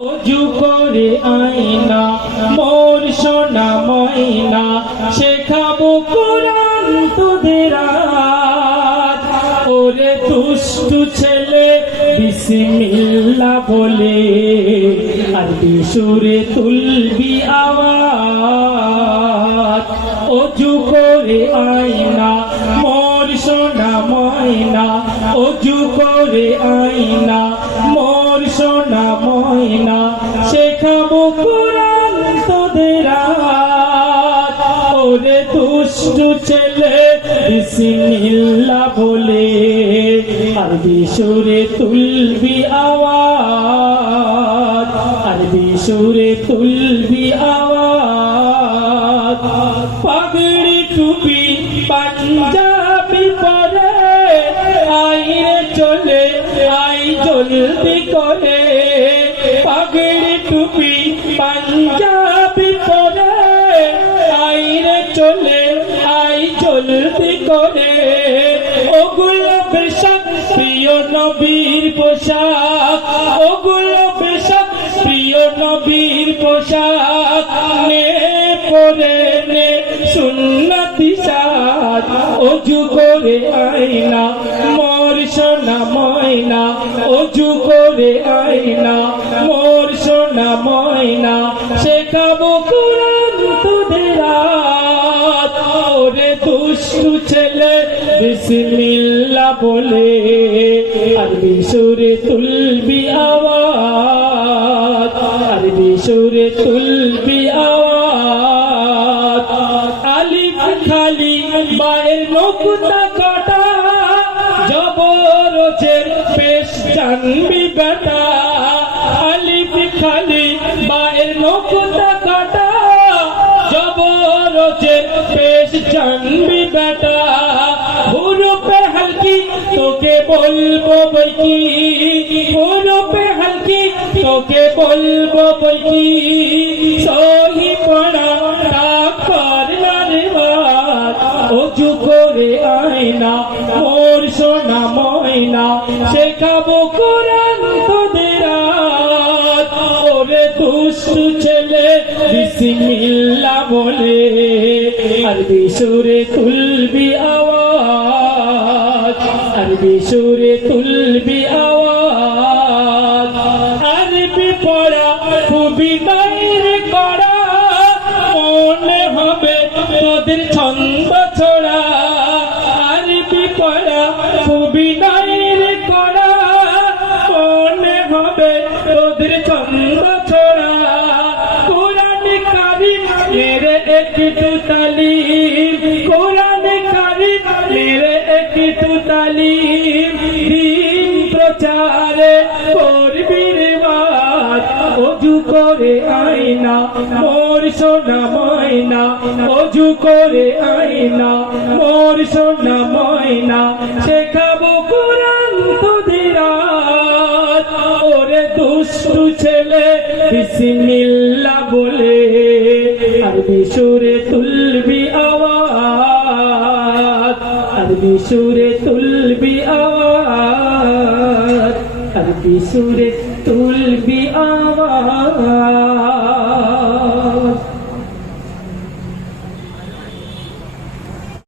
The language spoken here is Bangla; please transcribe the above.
অজু করে আয়না মোর সোনা ময়না শেখাবো কোরআন তোদের আজ। ওরে দুষ্টু ছেলে বিসমিল্লাহ বলে আরবি সুরে তুলবি আওয়াজ। অজু করে আয়না মোর সোনা ময়না অজু করে আয়না মোর সোনা ময়না শেখাবো কোরআন তোদের আজ। ওরে দুষ্টু ছেলে বিসমিল্লাহ বলে আরবি সুরে তুলবি আওয়াজ। আরবি সুরে তুলবি আওয়াজ। পাগড়ি টুপি পাঞ্জাবি পরে আইরে চলে আই জলদি করে। পাগড়ি টুপি পাঞ্জাবি পরে আইরে চলে আই জলদি করে। ওগুলো বেশক প্রিয় নবীর পোশাক, ওগুলো বেশক প্রিয় নবীর পোশাক। নে পরে নে সুন্নতি সাজ। অজু করে আয়না মোর সোনা ময়না অজু করে আয়না মোর সোনা ময়না শেখাবো কোরআন তোদের আজ। ওরে দুষ্টু ছেলে বিসমিল্লাহ বলে আরবি সুরে তুলবি আওয়াজ। আরবি সুরে তুলবি আওয়াজ। আলিফ খালি বায়ের নকুতা কাটা জবরজের পেশ জানবি বেটা। আলিফ খালি বায়ের নকুতা কাটা জবরজের পেশ জানবি বেটা। হুরুফে হালকি তোকে বলবো বই কি, হুরুফে হালকি তোকে বলবো বই কি। সহি পড়া তা কর না রে বাত। অজু করে আয়না মোর সোনা ময়না শেখাবো কোরআন তোদের আজ। ওরে দুষ্টু ছেলে বিসমিল্লাহ বলে আরবি সুরে তুলবি আওয়াজ। আরবি সুরে তুলবি আওয়াজ। আরবি পড়া খুবই বাইরে করা মনে হবে তোদের ছন্দ ছড়া। আরবি পড়া খুবই বাইরে করা মনে হবে তোদের ছন্দ ছড়া। কোরআন কারীম মেরে একটু তালিম, কোরআন কারীম মেরে একটু তালিম। দিন প্রচারে করবি রেওয়াজ। অজু করে আয়না মোর সোনা ময়না অজু করে আয়না মোর সোনা ময়না শেখাবো কোরআন তোদের আজ। ওরে দুষ্টু ছেলে বিসমিল্লাহ বলে আরবি সুরে তুলবি আওয়াজ। আরবি সুরে তুলবি আওয়াজ। আরবি সুরে তুলবি আওয়াজ।